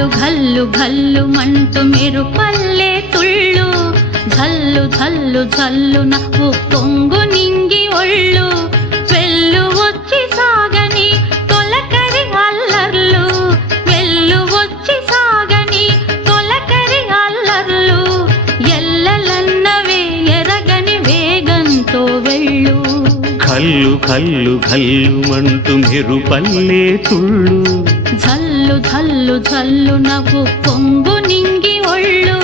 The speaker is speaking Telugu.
ఘల్లు ఘల్లు ఘల్లు మంటూ మెరుపల్లే తుళ్ళు ఝల్లు ఝల్లు ఝల్లున ఉప్పొంగు నింగి ఒళ్ళు వెళ్ళు వచ్చి సాగని తొలకరి అల్లర్లు వెళ్ళు వచ్చి సాగని తొలకరి అల్లర్లు ఎల్లలన్నవే ఎరగని వేగంతో వెళ్ళు కల్లు కల్లు కల్లు మంటూ మెరుపల్లే తుళ్ళు ఝల్లు ఝల్లు ఝల్లున ఉప్పొంగు నింగి ఒళ్ళు